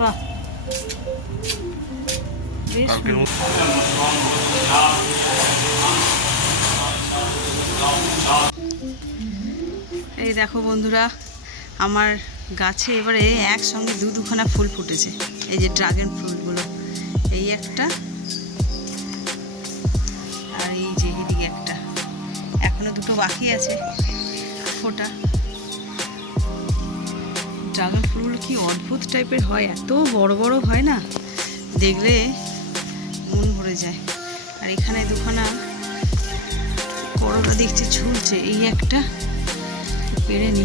বাহ, বেশ এই দেখো বন্ধুরা, আমার গাছে এবারে একসঙ্গে দুখানা ফুল ফুটেছে। এই যে ড্রাগন ফুলগুলো, এই একটা আর এই যে এদিকে একটা, এখনো দুটো বাকি আছে ফোটা। ড্রাগন ফুলগুলো কি অদ্ভুত টাইপের হয়, এত বড় বড় হয় না, দেখলে মন ভরে যায়। আর এখানে দুখানা করলা দেখছি ঝুলছে, এই একটা পেরে নি,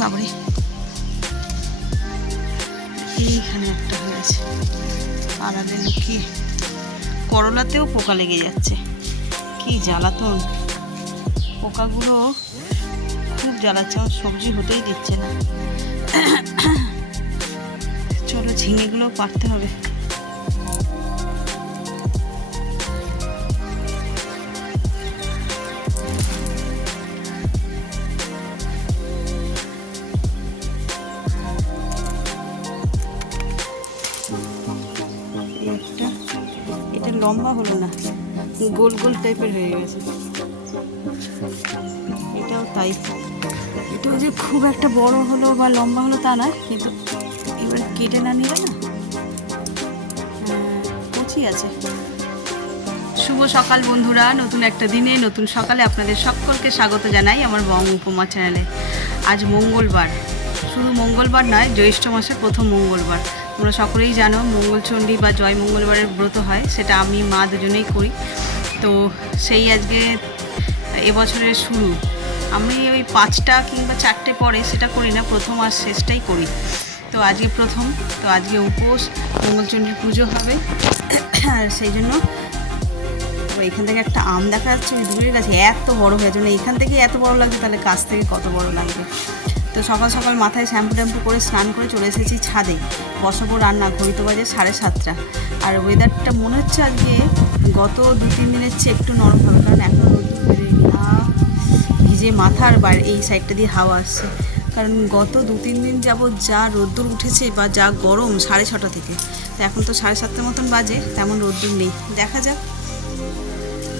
বাবরে এইখানে একটা হয়েছে। পালালে লুকিয়ে, করলাতেও পোকা লেগে যাচ্ছে, কি জ্বালাতন, পোকাগুলো খুব জ্বালাচ্ছে, আমার সবজি হতেই দিচ্ছে না। চলো ঝিঙেগুলো পারতে হবে। এটা লম্বা হলো না, গোল গোল টাইপের হয়ে গেছে। এটাও তাই, এটাও যে খুব একটা বড় হলো বা লম্বা হলো তা না, কিন্তু এবার কেটে না নিলে না, কচি আছে। শুভ সকাল বন্ধুরা, নতুন একটা দিনে নতুন সকালে আপনাদের সকলকে স্বাগত জানাই আমার বং উপমা চ্যানেলে। আজ মঙ্গলবার, শুধু মঙ্গলবার নয়, জ্যৈষ্ঠ মাসের প্রথম মঙ্গলবার। তোমরা সকলেই জানো মঙ্গলচণ্ডী বা জয় মঙ্গলবারের ব্রত হয়, সেটা আমি মা দুজনেই করি। তো সেই আজকে এবছরের শুরু, আমি ওই 5টা কিংবা 4টে পরে সেটা করি না, প্রথম আর শেষটাই করি। তো আজকে প্রথম, তো আজকে উপোস, মঙ্গলচণ্ডীর পুজো হবে, আর সেই জন্য এখান থেকে একটা আম দেখা যাচ্ছে ওই দূরের কাছে, এত বড় হয়ে যাবে, এখান থেকে এত বড় লাগছে, তাহলে কাছ থেকে কত বড় লাগবে। তো সকাল সকাল মাথায় শ্যাম্পু ট্যাম্পু করে স্নান করে চলে এসেছি ছাদে, বসাবো রান্না। ঘড়িতে বাজে 7:30, আর ওয়েদারটা মনে হচ্ছে আজকে গত 2-3 দিনের চেয়ে একটু নরম হবে, কারণ এখন রোদ্দুর বেরোয়নি, ভিজে মাথার বাইরে এই সাইডটা দিয়ে হাওয়া আসছে। কারণ গত 2-3 দিন যাবৎ যা রোদ্দুর উঠেছে বা যা গরম 6:30 থেকে, তো এখন তো 7:30 মতন বাজে, তেমন রোদ্দুর নেই। দেখা যাক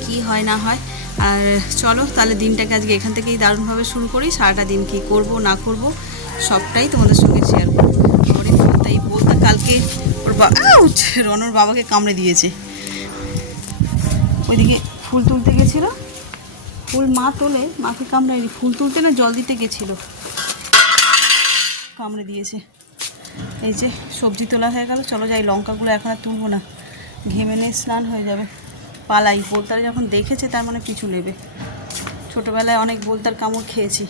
কি হয় না হয়। আর চলো তাহলে দিনটাকে আজকে এখান থেকেই দারুণভাবে শুরু করি। সারাটা দিন কী করব না করব সবটাই তোমাদের সঙ্গে শেয়ার করবো। তাই বলতে কালকে ওর রনর বাবাকে কামড়ে দিয়েছে, ওইদিকে ফুল তুলতে গেছিলো, ফুল মা তোলে, মাকে কামড়ায়নি, ফুল তুলতে না জল দিতে গেছিলো, কামড়ে দিয়েছে। এই যে সবজি তোলা হয়ে গেল, চলো যাই, লঙ্কাগুলো এখন আর তুলবো না, ঘেমে নিয়ে স্নান হয়ে যাবে। পালাই, বোলতারা যখন দেখেছে তার মানে কিছু নেবে। ছোটোবেলায় অনেক বোলতার কামড় খেয়েছি,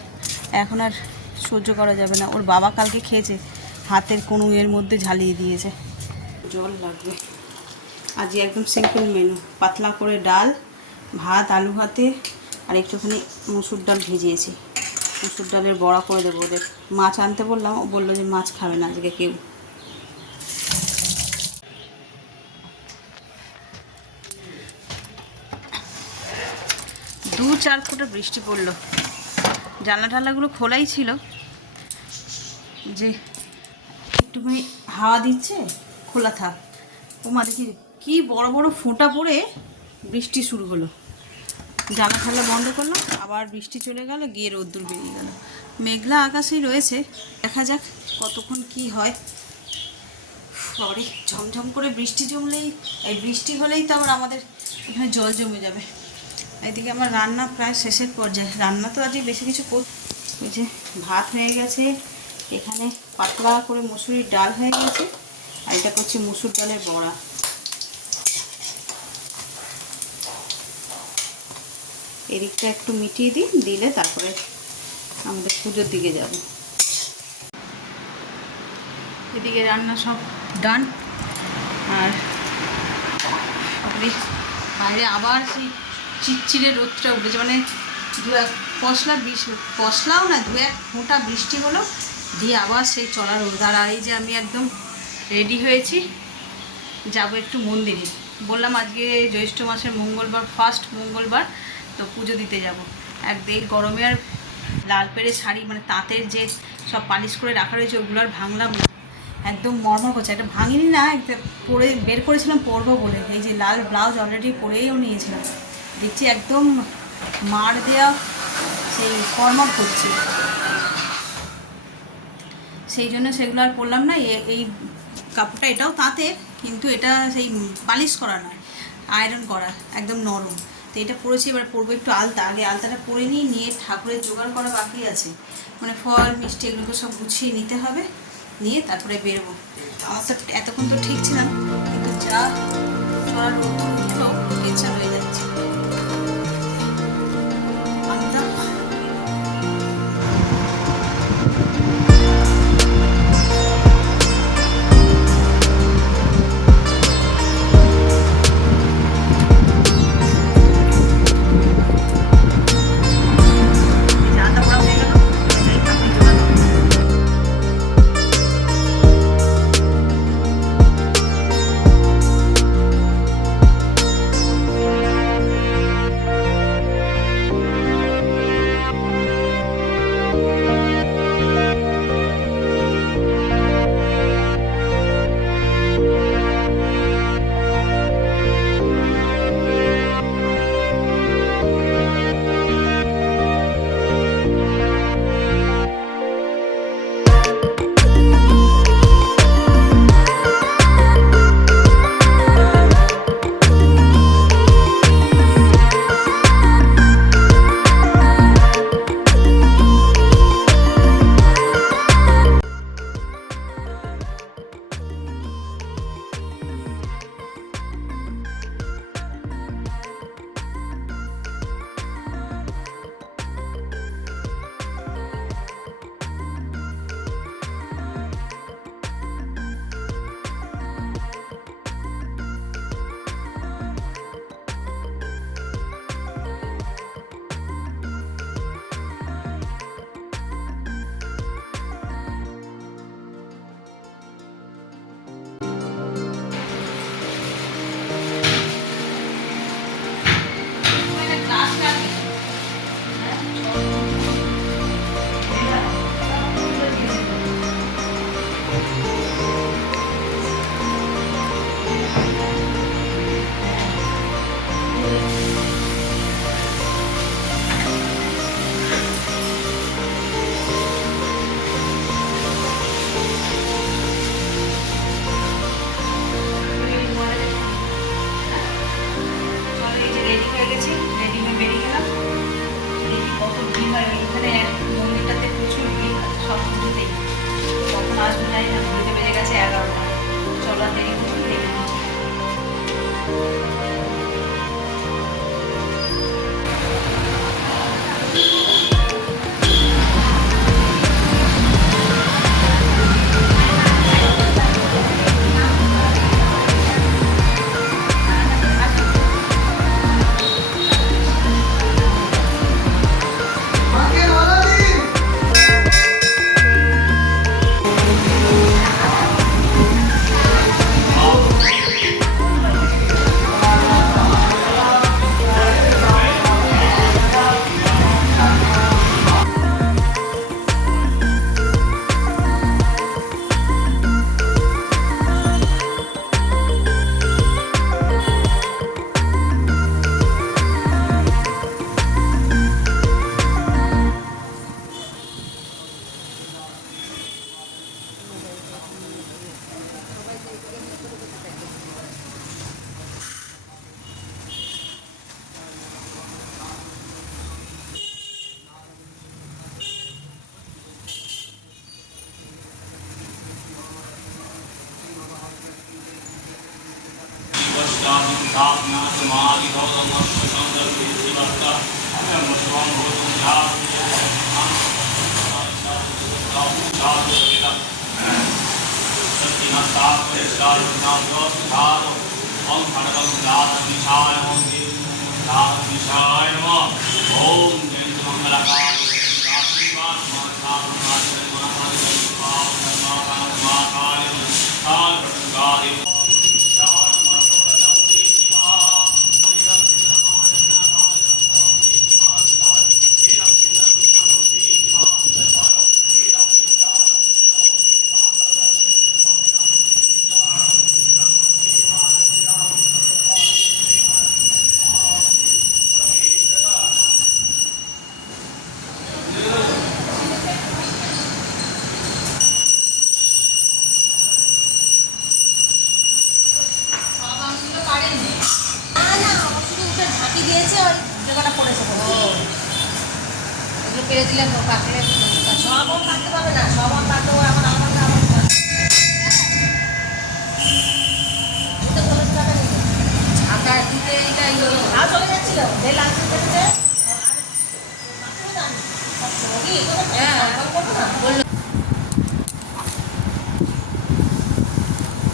এখন আর সহ্য করা যাবে না। ওর বাবা কালকে খেয়েছে, হাতের কনুইয়ের মধ্যে ঝালিয়ে দিয়েছে। জল লাগবে। আজকে একদম সিম্পল মেনু, পাতলা করে ডাল, ভাত, আলু ভাতে, আর একটুখানি মুসুর ডাল ভিজিয়েছি। মুসুর ডালের বড়া করে দেবো ওদের। মাছ আনতে বললাম, ও বললো যে মাছ খাবে না আজকে কেউ। 2-4 ফুটা বৃষ্টি পড়লো, জানলা টানলাগুলো খোলাই ছিল, যে একটুখানি হাওয়া দিচ্ছে, খোলা থাক। ও মা দেখি কি বড় বড় ফোঁটা পড়ে বৃষ্টি শুরু হলো। জানলা ঠাল্লা বন্ধ করলাম, আবার বৃষ্টি চলে গেল, গিয়ে রোদ্দুর বেরিয়ে গেল। মেঘলা আকাশেই রয়েছে, দেখা যাক কতক্ষণ কি হয়। পরে ঝমঝম করে বৃষ্টি জমলেই, এই বৃষ্টি হলেই তো আবার আমাদের এখানে জল জমে যাবে। এদিকে আমার রান্না প্রায় শেষের পর্যায়ে, রান্না তো আজকে বেশি কিছু ওই যে ভাত হয়ে গেছে, এখানে পাতলা করে মুসুরির ডাল হয়ে গেছে, আর এটা করছি মুসুর ডালের বড়া। এদিকটা একটু মিটিয়ে দিই, দিলে তারপরে আমাদের পুজোর দিকে যাব। এদিকে রান্না সব ডান, আর বাইরে আবার সেই চিটচিড়ে রোদটা উঠেছে, মানে 2-1 পশলাও না, 2-1 ফোঁটা বৃষ্টি হলো, দিয়ে আবার সেই চলার রোদ। আর এই যে আমি একদম রেডি হয়েছি, যাব একটু মন্দিরে। বললাম আজকে জ্যৈষ্ঠ মাসের মঙ্গলবার, ফার্স্ট মঙ্গলবার, তো পুজো দিতে যাব। এই গরমে আর লাল পেড়ে শাড়ি মানে তাঁতের যে সব পালিশ করে রাখা রয়েছে ওগুলো আর ভাঙলাম না, একদম মরমর করছে। একটা ভাঙিনি না, একটা পরে বের করেছিলাম পরবো বলে। এই যে লাল ব্লাউজ অলরেডি পরেও নিয়েছিলাম, দেখছি একদম মার দেওয়া সেই কর্মর করছে, সেই জন্য সেগুলো আর পরলাম না। এই কাপড়টা এটাও তাঁতের, কিন্তু এটা সেই পালিশ করা নয়, আয়রন করা, একদম নরম। তো এটা পরেছি, এবার পরবো একটু আলতা। আগে আলতাটা পরে নিয়ে ঠাকুরের জোগাড় করা বাকি আছে, মানে ফল মিষ্টি এগুলোকে সব গুছিয়ে নিতে হবে, নিয়ে তারপরে বেরোবো। আমার তো এতক্ষণ তো ঠিক ছিলাম, কিন্তু যা চড়া রোদ উঠলো টেনশন হয়ে যাচ্ছে। আলতা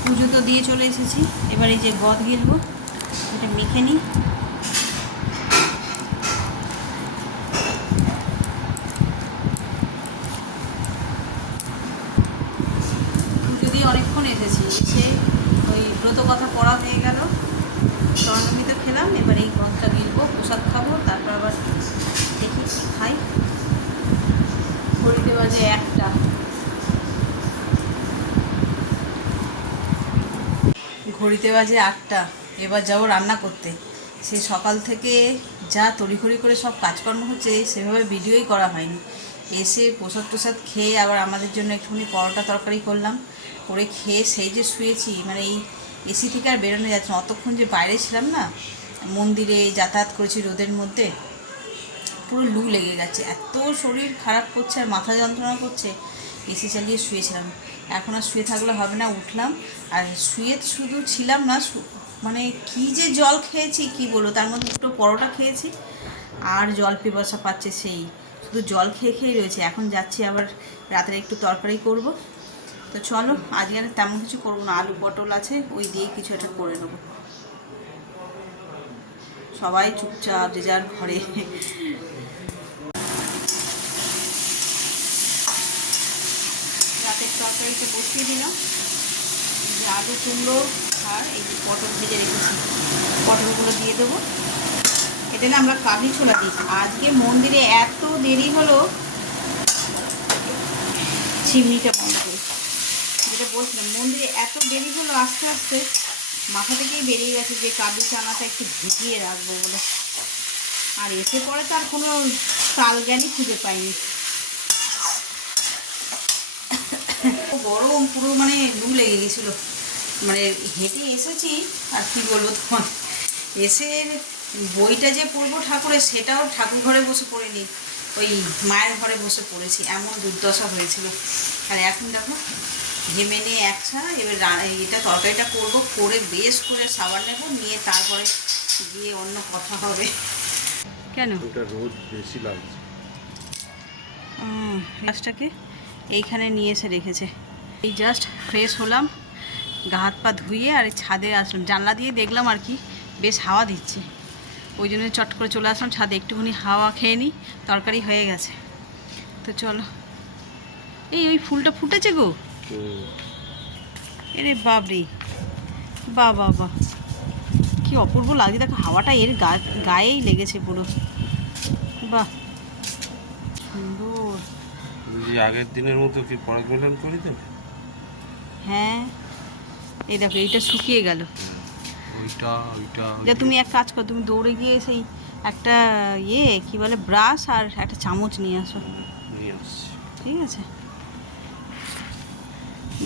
পুজো তো দিয়ে চলে এসেছি, এবার এই যে গদ গিলবো, এটা মেখে নিই। পুজো দিয়ে অনেকক্ষণ এসেছি, এসে ওই ব্রত কথা পড়া হয়ে গেল, স্বর্ণমিত খেলাম, এবার এই গদটা গিলবো, প্রসাদ খাবো, তারপর আবার দেখি কি খাই। ঘড়িতে বাজে 1টা। ঘড়িতে বাজে 8টা, এবার যাবো রান্না করতে। সে সকাল থেকে যা তড়িঘড়ি করে সব কাজকর্ম হচ্ছে, সেভাবে ভিডিওই করা হয়নি। এসে প্রসাদ খেয়ে আবার আমাদের জন্য একটুখানি পরোটা তরকারি করলাম, করে খেয়ে সেই যে শুয়েছি, মানে এই এসি থেকে আর বেরোনো যাচ্ছে না। অতক্ষণ যে বাইরে ছিলাম না, মন্দিরে যাতায়াত করেছি রোদের মধ্যে, পুরো লু লেগে গেছে, এত শরীর খারাপ করছে আর মাথা যন্ত্রণা করছে। এসি চালিয়ে শুয়েছিলাম, এখন আর শুয়ে থাকলে হবে না, উঠলাম। আর শুয়ে শুধু ছিলাম না, মানে কি যে জল খেয়েছি কি বলবো, তার মধ্যে দুটো পরোটা খেয়েছি আর জল পিপাসা পাচ্ছে, সেই শুধু জল খেয়ে খেয়ে রয়েছে। এখন যাচ্ছি আবার রাতের একটু তরকারি করব। তো চলো, আজকে আর তেমন কিছু করবো না, আলু পটল আছে, ওই দিয়ে কিছু একটা করে নেবো। সবাই চুপচাপ যে যার ঘরে। রাতের তরকারিটা বসিয়ে দিলাম, যে আলু কুমড়ো আর এই যে পটল ভেজে রেখেছি, পটলগুলো দিয়ে দেবো। এতে না আমরা কাবলি ছোলা দিই। আজকে মন্দিরে এত দেরি হলো, চিমনিটা বন্ধ করে, যেটা বলছিলাম, মন্দিরে এত দেরি হলো, আস্তে আস্তে মাথা থেকেই বেরিয়ে গেছে যে কাবলি চানাটা একটু ভিজিয়ে রাখবো বলে। আর এসে পরে তার কোনো তাল জ্ঞানই খুঁজে পাইনি। গরম পুরো, মানে লু লেগে গেছিলো, মানে হেঁটে এসেছি। আর কি বলবো তোমার, এসে বইটা যে পড়বো ঠাকুরের, সেটাও ঠাকুর ঘরে বসে পড়িনি, ওই মায়ের ঘরে বসে পড়েছি, এমন দুর্দশা হয়েছিল। আর এখন দেখো ঘেমে নিয়ে একসাথে এবার এটা তরকারিটা করবো, করে বেশ করে সাবান নেবো, নিয়ে তারপরে গিয়ে অন্য কথা হবে। কেন ওটা রোদ বেশি লাগছে, গ্যাসটাকে এইখানে নিয়ে এসে রেখেছে। এই জাস্ট ফ্রেশ হলাম, গা হাত পা ধুয়ে আর ছাদে আসলাম, জানলা দিয়ে দেখলাম আর কি বেশ হাওয়া দিচ্ছে, ওই জন্য চট করে চলে আসলাম ছাদে, একটুখানি হাওয়া খেয়ে নিই, তরকারি হয়ে গেছে। তো চলো, এই ওই ফুলটা ফুটেছে গো, এরে বাবরে, বাহ বাহ বাহ, কি অপূর্ব লাগছে, দেখো হাওয়াটা এর গায়েই লেগেছে পুরো, বাহ সুন্দর। আগের দিনের মতো কি পরাগ মিলন করে দেবে? হ্যাঁ, এই দেখো এইটা শুকিয়ে গেল। ওইটা ওইটা যা তুমি এক কাজ করো, তুমি দৌড়ে গিয়ে সেই একটা কি বলে ব্রাশ আর একটা চামচ নিয়ে আসো, নিয়ে আসছি। ঠিক আছে?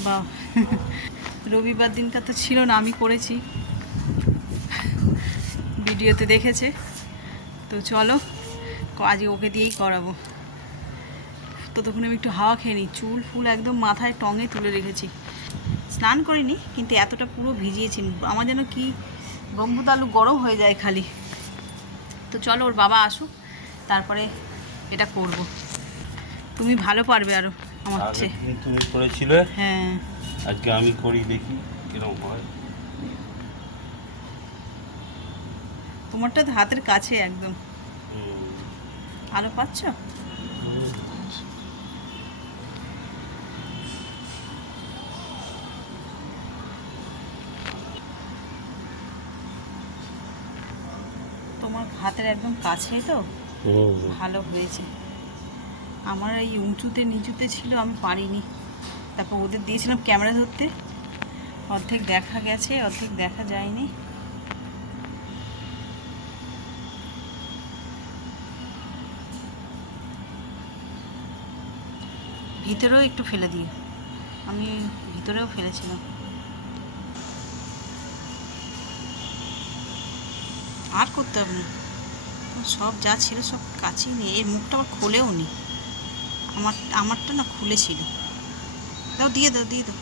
বাহ, রবিবার দিনটা তো ছিল না, আমি করেছি, ভিডিওতে দেখেছে। তো চলো, আজকে ওকে দিয়েই করাবো। ততক্ষণ আমি একটু হাওয়া খেয়ে নিই, চুল ফুল একদম মাথায় টঙে তুলে রেখেছি, স্নান করিনি কিন্তু এতটা পুরো ভিজিয়েছি, আমার যেন কি গম্বুত আলু গরম হয়ে যায় খালি। তো চলো, ওর বাবা আসুক, তারপরে এটা করব। তুমি ভালো পারবে আরো আমার চেয়ে। তুমি করেছিলে, হ্যাঁ আজকে আমি করি, দেখি কিরকম হয়। তোমারটা তো হাতের কাছে একদম, আলো পাচ্ছ? তোমার হাতের একদম কাছেই তো, ভালো হয়েছে। আমার এই উঁচুতে নিচুতে ছিল, আমি পারিনি, তারপর ওদের দিয়েছিলাম ক্যামেরা ধরতে, অর্ধেক দেখা গেছে, অর্ধেক দেখা যায়নি। ভিতরেও একটু ফেলে দিই, আমি ভিতরেও ফেলেছিলাম। আর করতে হবে না, সব যা ছিল সব কাছেই নেই, এর মুখটা আবার খোলেও নি, আমারটা না খুলেছিল। দাও, দিয়ে দাও, দিয়ে দাও।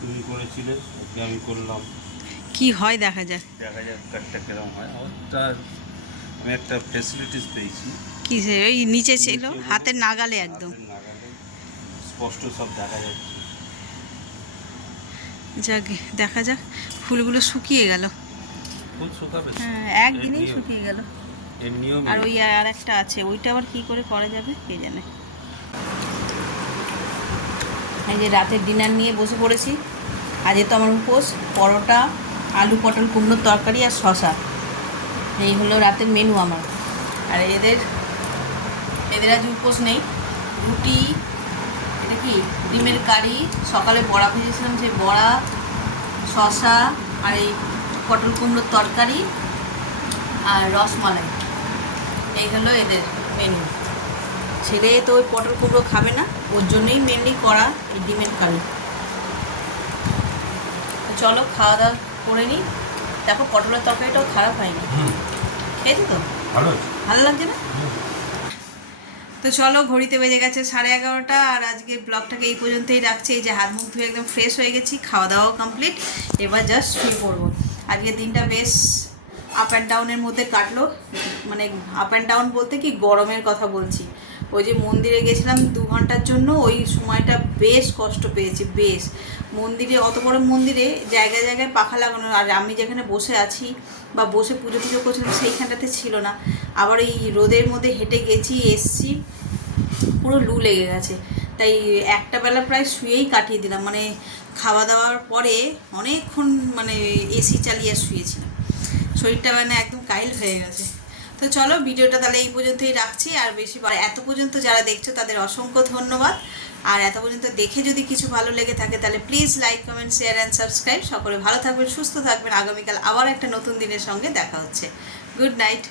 তুমি করেছিলে, আজকে আমি করলাম। কি হয় দেখা যাক। দেখা যাক কাঠটা কিরকম হয়। আমারটা আমি একটা ফ্যাসিলিটিস পেয়েছি। কি যে ওই নিচে ছিল, নিচে বলে হাতের নাগালে একদম। হাতের নাগালে স্পষ্ট সব দেখা যাচ্ছে। যাক, দেখা যাক। ফুলগুলো শুকিয়ে গেল। ফুল শুকাবে। হ্যাঁ, একদিনেই শুকিয়ে গেল। এর নিয়ম। আর ওই আর একটা আছে, ওইটা আবার কি করে করা যাবে কে জানে। এই যে রাতের ডিনার নিয়ে বসে পড়েছি। আজ তো আমার উপোস, পরোটা, আলু পটল কুমড়োর তরকারি আর শশা। এই হলো রাতের মেনু আমার। আর এদের আজ উপোস নেই। রুটি, এটা কি ডিমের কারি, সকালে বড়া ভেজেছিলাম, সেই বড়া, শশা আর এই পটল কুমড়োর তরকারি আর রসমালাই। এই হলো এদের মেনু। ছেলে তো ওই পটল কুমড়ো খাবে না, ওর জন্যই মেনলি করা এই ডিমের কারি। তো চলো খাওয়া দাওয়া করে নিই। দেখো পটলের তরকারিটাও খারাপ হয়নি, খেয়েছো তো? ভালো লাগছে না? তো চলো, ঘড়িতে বেজে গেছে 11:30, আর আজকে ব্লগটাকে এই পর্যন্তই রাখছি। এই যে হাত মুখ ধুয়ে একদম ফ্রেশ হয়ে গেছি, খাওয়া দাওয়াও কমপ্লিট। এবার জাস্ট শুয়ে পড়বো। আজকের দিনটা বেশ আপ অ্যান্ড ডাউনের মধ্যে কাটলো। মানে আপ অ্যান্ড ডাউন বলতে কি, গরমের কথা বলছি। ওই যে মন্দিরে গেছিলাম 2 ঘন্টার জন্য, ওই সময়টা বেশ কষ্ট পেয়েছি, বেশ। মন্দিরে, অত বড় মন্দিরে জায়গায় জায়গায় পাখা লাগানো, আর আমি যেখানে বসে আছি বা বসে পুজো টুজো করছিলাম সেইখানটাতে ছিল না। আবার এই রোদের মধ্যে হেঁটে গেছি, এসছি, পুরো লু লেগে গেছে। তাই একটা বেলা প্রায় শুয়েই কাটিয়ে দিলাম। মানে খাওয়া দাওয়ার পরে অনেকক্ষণ মানে এসি চালিয়ে শুয়েছিলাম, শরীরটা মানে একদম কাইল হয়ে গেছে। তো চলো, ভিডিওটা তাহলে এই পর্যন্তই রাখছি। আর বেশি এত পর্যন্ত যারা দেখছো তাদের অসংখ্য ধন্যবাদ। আর এত পর্যন্ত দেখে যদি কিছু ভালো লেগে থাকে তাহলে please like, comment, share and subscribe. সকলে ভালো থাকবেন, সুস্থ থাকবেন। আগামীকাল আবার একটা নতুন দিনের সঙ্গে দেখা হচ্ছে। Good night.